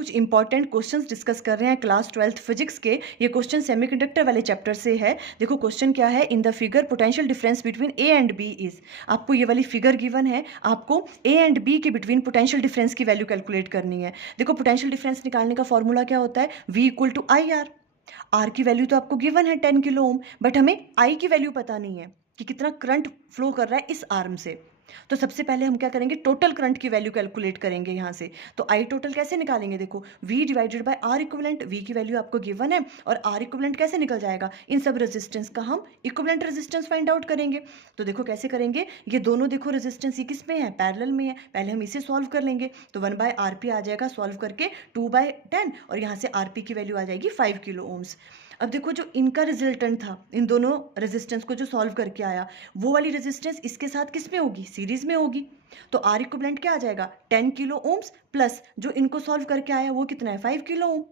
कुछ important questions discuss कर रहे हैं क्लास 12th फिजिक्स के। ये क्वेश्चन सेमीकंडक्टर वाले चैप्टर से है। देखो क्वेश्चन क्या है, in the figure potential difference between A and B is. आपको ये वाली फिगर गिवन है, आपको ए एंड बी के बिटवीन पोटेंशियल डिफरेंस की वैल्यू कैलकुलेट करनी है। देखो पोटेंशियल डिफरेंस निकालने का फॉर्मूला क्या होता है, V equal to I R. R की वैल्यू तो आपको गिवन है 10 किलो ओम, बट हमें आई की वैल्यू पता नहीं है कि कितना करंट फ्लो कर रहा है इस आर्म से। तो सबसे पहले हम क्या करेंगे, टोटल करंट की वैल्यू कैलकुलेट करेंगे यहाँ से। तो आई टोटल कैसे निकालेंगे, देखो V divided by R equivalent. V की वैल्यू आपको गिवन है और आर इक्विवेलेंट कैसे निकल जाएगा, इन सब रेजिस्टेंस का हम इक्विवेलेंट रेजिस्टेंस फाइंड आउट करेंगे। तो देखो कैसे करेंगे, ये दोनों देखो रेजिस्टेंस ये किस में है, पैरेलल में है। पहले हम इसे सॉल्व कर लेंगे, तो 1 बाय आर पी आ जाएगा सॉल्व करके 2/10, और यहाँ से आर पी की वैल्यू आ जाएगी 5 किलो ओम्स। अब देखो जो इनका रिजल्टेंट था, इन दोनों रेजिस्टेंस को जो सॉल्व करके आया, वो वाली रेजिस्टेंस इसके साथ किस में होगी, सीरीज में होगी। तो आर इक्विवेलेंट क्या आ जाएगा, 10 किलो ओम्स प्लस जो इनको सॉल्व करके आया वो कितना है, 5 किलो ओम,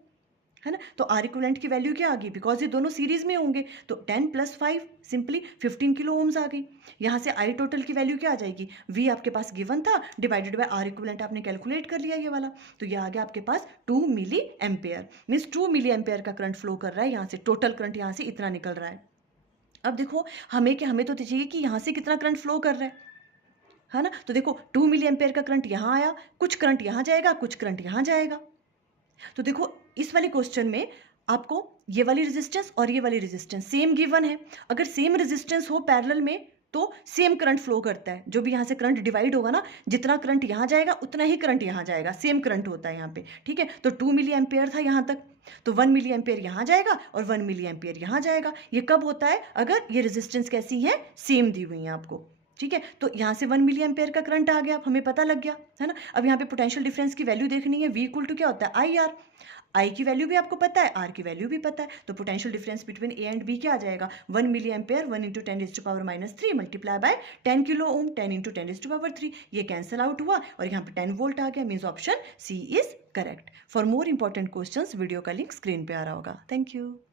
है ना। तो आर इक्विवेलेंट की वैल्यू क्या आ गई, बिकॉज ये दोनों सीरीज में होंगे, तो 10 + 5 सिंपली 15 किलो ओम्स आ गई। यहाँ से आई टोटल की वैल्यू क्या आ जाएगी, V आपके पास गिवन था डिवाइडेड बाय आर इक्विवेलेंट आपने कैलकुलेट कर लिया ये वाला, तो ये आ गया आपके पास 2 milli ampere. Means 2 milli ampere का करंट फ्लो कर रहा है यहाँ से, टोटल करंट यहाँ से इतना निकल रहा है। अब देखो हमें तो चाहिए कि यहाँ से कितना करंट फ्लो कर रहा है ना। तो देखो 2 मिली एम्पेयर का करंट यहाँ आया, कुछ करंट यहाँ जाएगा, कुछ करंट यहाँ जाएगा। तो देखो इस वाले क्वेश्चन में आपको ये वाली रेजिस्टेंस और ये वाली रेजिस्टेंस सेम गिवन है। अगर सेम रेजिस्टेंस हो पैरेलल में तो सेम करंट फ्लो करता है। जो भी यहाँ से करंट डिवाइड होगा ना, जितना करंट यहाँ जाएगा उतना ही करंट यहाँ जाएगा, सेम करंट होता है यहाँ पे, ठीक है। तो 2 मिली एम्पेयर था यहाँ तक, तो 1 मिली एम्पेयर यहाँ जाएगा और 1 मिली एम्पेयर यहाँ जाएगा। ये कब होता है, अगर ये रेजिस्टेंस कैसी है, सेम दी हुई है आपको, ठीक है। तो यहाँ से 1 मिली एम्पेयर का करंट आ गया, हमें पता लग गया है ना। अब यहाँ पे पोटेंशियल डिफरेंस की वैल्यू देखनी है, V इक्वल टू क्या होता है, आई आर। आई की वैल्यू भी आपको पता है, आर की वैल्यू भी पता है, तो potential difference between A and B क्या आ जाएगा, 1 milli ampere 1 × 10⁻³ multiply by 10 kilo ohm 10 × 10⁻³ ये कैंसिल आउट हुआ और यहाँ पे 10 वोल्ट आ गया। Means option C is correct. For more important questions video का लिंक स्क्रीन पे आ रहा होगा। Thank you.